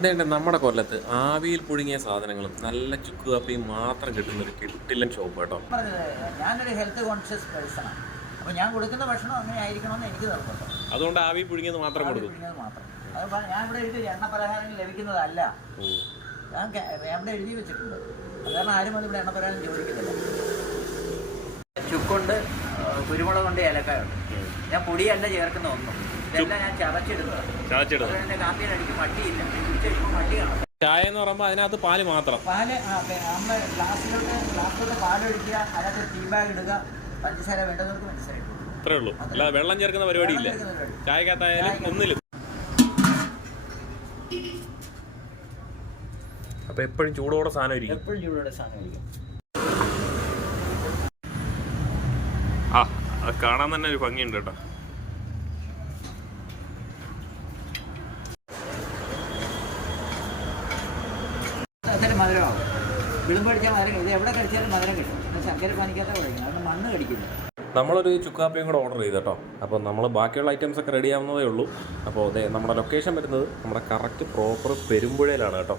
ഇതേണ്ട നമ്മുടെ കൊല്ലത്ത് ആവിയിൽ പുഴുങ്ങിയ സാധനങ്ങളും നല്ല ചുക്ക് കാപ്പിയും മാത്രം കിട്ടുന്ന ഒരു കിട്ടില്ല ഷോപ്പ് കേട്ടോ ഞാനൊരു ഹെൽത്ത് കോൺഷ്യസ് പേഴ്സണാണ് അപ്പോൾ ഞാൻ കൊടുക്കുന്ന ഭക്ഷണം അങ്ങനെ ആയിരിക്കണമെന്ന് എനിക്ക് നിർബന്ധം. അതുകൊണ്ട് ആവി പുഴുങ്ങിയത് മാത്രം കൊടുക്കും. മാത്രം. അത് ഞാൻ ഇവിടെ എഴുതി എണ്ണ പലഹാരങ്ങൾ ലഭിക്കുന്നതല്ല. ഞാൻ ഇവിടെ എഴുതി വെച്ചിട്ടുണ്ട്. അത് കാരണം ആരും അത് ഇവിടെ എണ്ണ പലഹാരം ചോദിക്കുന്നില്ല. ചുക്കുണ്ട് കുരുമുളകുണ്ട് ഏലക്കായുണ്ട്. ഞാൻ പൊടിയല്ല ചേർക്കുന്ന ഒന്നും. ചായ എന്ന് പറയുമ്പോൾ അതിനകത്ത് പാൽ മാത്രം. പാൽ നമ്മൾ ഗ്ലാസ്സിലോട്ട് ഗ്ലാസ്സിലോട്ട് പാലൊഴിക്കുക അതിനകത്ത് ടീ ബാഗ് ഇടുക പഞ്ചസാര വേണ്ടവർക്ക് അത്രേ ഉള്ളൂ. അല്ലാതെ വെള്ളം ചേർക്കുന്ന പരിപാടിയില്ല. വെള്ളം ചേർക്കുന്ന പരിപാടി. ചായക്കകത്തായാലും ഒന്നിലും. അപ്പൊ എപ്പോഴും ചൂടോടെ സാധനം ഇരിക്കും. എപ്പോഴും ചൂടോടെ സാധനം ഇരിക്കും. ആ അത് കാണാൻ തന്നെ ഒരു ഭംഗിയുണ്ട് കേട്ടോ അതൊരു മധുരമാകും വിളുമ്പ് കഴിച്ചാൽ മധുരം ഇത് എവിടെ കഴിച്ചാലും മധുരം കിട്ടും പിന്നെ ശർക്കര പാനിക്കാത്ത കഴിക്കും കാരണം മണ്ണ് കടിക്കുന്നു നമ്മളൊരു ചുക്കാപ്പിയും കൂടെ ഓർഡർ ചെയ്ത് അപ്പോൾ നമ്മൾ ബാക്കിയുള്ള ഐറ്റംസ് ഒക്കെ റെഡി ആവുന്നതേ ഉള്ളൂ. അപ്പോൾ അതെ നമ്മുടെ ലൊക്കേഷൻ വരുന്നത് നമ്മുടെ കറക്റ്റ് പ്രോപ്പർ പെരുമ്പുഴയിലാണ് കേട്ടോ.